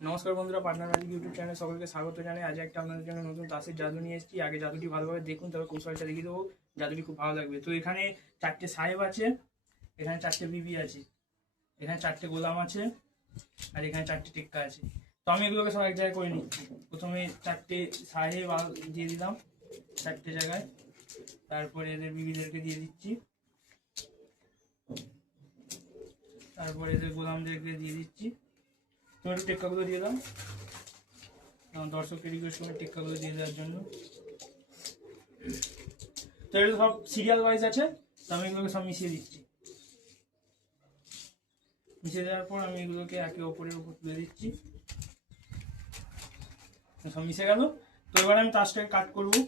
নমস্কার বন্ধুরা, partner magic YouTube চ্যানেলে সকলকে স্বাগত জানাই। আজ একটা আপনাদের জন্য নতুন তাসের জাদু নিয়ে এসেছি। আগে জাদুটি ভালোভাবে দেখুন, তবে কৌশলটা দেখিয়ে দেবো। জাদুটি খুব ভালো লাগবে। তো এখানে চারটে সাহেব আছে, এখানে চারটে বিবি আছে, এখানে চারটে গোলাম আছে, আর এখানে চারটে টেক্কা আছে। তো আমি এগুলোকে সব এক জায়গায় করে নিচ্ছি। প্রথমে চারটে সাহেব দিয়ে দিলাম চারটে জায়গায়, তারপরে এদের বিবিদেরকে দিয়ে দিচ্ছি, তারপরে এদের গোলামদেরকে দিয়ে দিচ্ছি। তো একটু টেক্কাগুলো দিয়ে দাও, দর্শককে রিকোয়েস্ট করে টেক্কাগুলো দিয়ে দেওয়ার জন্য। তো এটা সব সিরিয়াল ওয়াইজ আছে, তো আমি এগুলোকে সব মিশিয়ে দিচ্ছি। মিশিয়ে দেওয়ার পর আমি এগুলোকে একে অপরের উপর তুলে দিচ্ছি। সব মিশে গেল। তো এবার আমি তাসটাকে কাট করবো।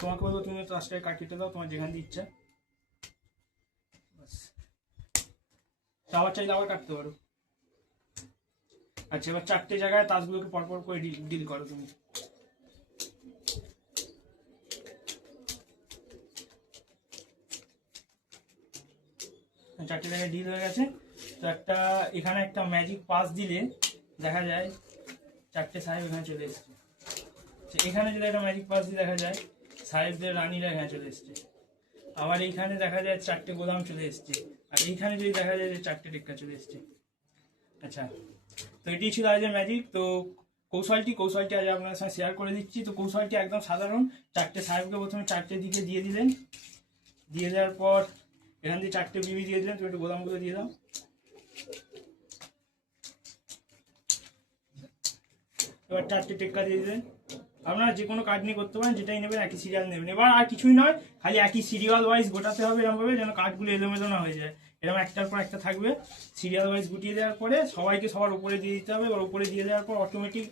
তোমাকে বলবো তুমি তাসটাকে কাট কেটে দাও তোমার যেখান দিয়ে ইচ্ছা। আবার চাইলে আবার কাটতে পারো। আচ্ছা, এবার চারটে জায়গায় তাসগুলোকে পরপর করে ডিল করো তুমি। চারটে জায়গায় ডিল হয়ে গেছে। তো একটা এখানে একটা ম্যাজিক পাস দিলে দেখা যায় চারটে সাহেব এখানে চলে এসছে। এখানে যদি একটা ম্যাজিক পাস দিয়ে দেখা যায় সাহেবদের রানীরা এখানে চলে এসছে। আবার এইখানে দেখা যায় চারটে গোলাম চলে এসছে, আর এইখানে যদি দেখা যায় যে চারটে টেক্কা চলে এসছে। আচ্ছা, তো এটি ছিল আজকের ম্যাজিক। তো কৌশলটি আজ আপনার সাথে শেয়ার করে দিচ্ছি। তো কৌশলটি একদম সাধারণ। চারটে সাহেবকে প্রথমে চারটে দিকে দিয়ে দিলেন, দিয়ে দেওয়ার পর এখান দিয়ে চারটে বিবি দিয়ে দিলেন। তুমি একটু গোলামগুলো দিয়ে দাও। এবার চারটে টেক্কা দিয়ে দিলেন। আপনারা যে কোনো কার্ড নিয়ে করতে পারেন, যেটাই নেবেন একই সিরিয়াল নেবেন। এবার আর কিছুই নয়, খালি একই সিরিয়াল ওয়াইজ গোটাতে হবে এরকমভাবে যেন কার্ডগুলো এলোমেলো না হয়ে যায়। এরকম একটার পর একটা থাকবে। সিরিয়াল ওয়াইজ গুটিয়ে দেওয়ার পরে সবাইকে সবার উপরে দিয়ে দিতে হবে। এবার উপরে দিয়ে দেওয়ার পর অটোমেটিক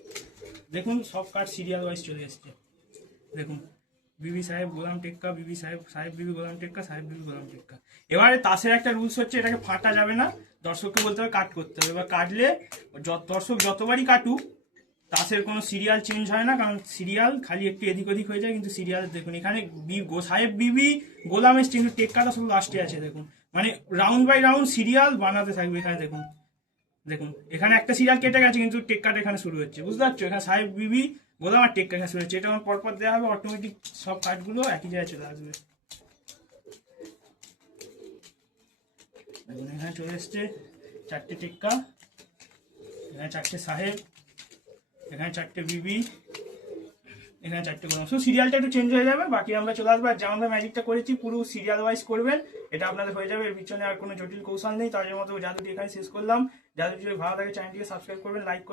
দেখুন সব কার্ড সিরিয়াল ওয়াইজ চলে এসছে। দেখুন বিবি সাহেব গোলাম টেক্কা, বিবি সাহেব, সাহেব বিবি গোলাম টেক্কা, সাহেব বিবি গোলাম টেক্কা। এবারে তাসের একটা রুলস হচ্ছে, এটাকে ফাটা যাবে না। দর্শককে বলতে হবে কাট করতে হবে। এবার কাটলে দর্শক যতবারই কাটুক তাসের কোনো সিরিয়াল চেঞ্জ হয় না, কারণ সিরিয়াল খালি একটু এদিক ওদিক হয়ে যায়। কিন্তু সিরিয়াল দেখুন এখানে সাহেব বিবি গোলাম এসছে, কিন্তু টেক্কাটা শুধু লাস্টে আছে। দেখুন মানে রাউন্ড বাই রাউন্ড সিরিয়াল বানাতে থাকবে। এখানে দেখুন, দেখুন এখানে একটা সিরিয়াল কেটে গেছে, কিন্তু টেক্কাটা এখানে শুরু হচ্ছে। বুঝতে পারছো? এখানে সাহেব বিবি গোলাম আর টেক্কা এখানে শুরু হচ্ছে। এটা আমার পরপর দেওয়া হবে, অটোমেটিক সব কার্ডগুলো একই জায়গায় চলে আসবে। দেখুন এখানে চলে এসছে চারটে টেক্কা, এখানে চারটে সাহেব, এখানে চারটে বিবি, এখানে চারটে গোলাম। শুধু সিরিয়ালটা একটু চেঞ্জ হয়ে যাবে, বাকি আমরা চলে আসবো। আর যেমন আমরা ম্যাজিকটা করেছি পুরো সিরিয়াল ওয়াইজ করবেন, এটা আপনাদের হয়ে যাবে। এর পিছনে আর কোনো জটিল কৌশল নেই। তার মতো জাদুটি এখানে শেষ করলাম। জাদুটি যদি ভালো লাগে চ্যানেলটিকে সাবস্ক্রাইব করবেন, লাইক করবেন।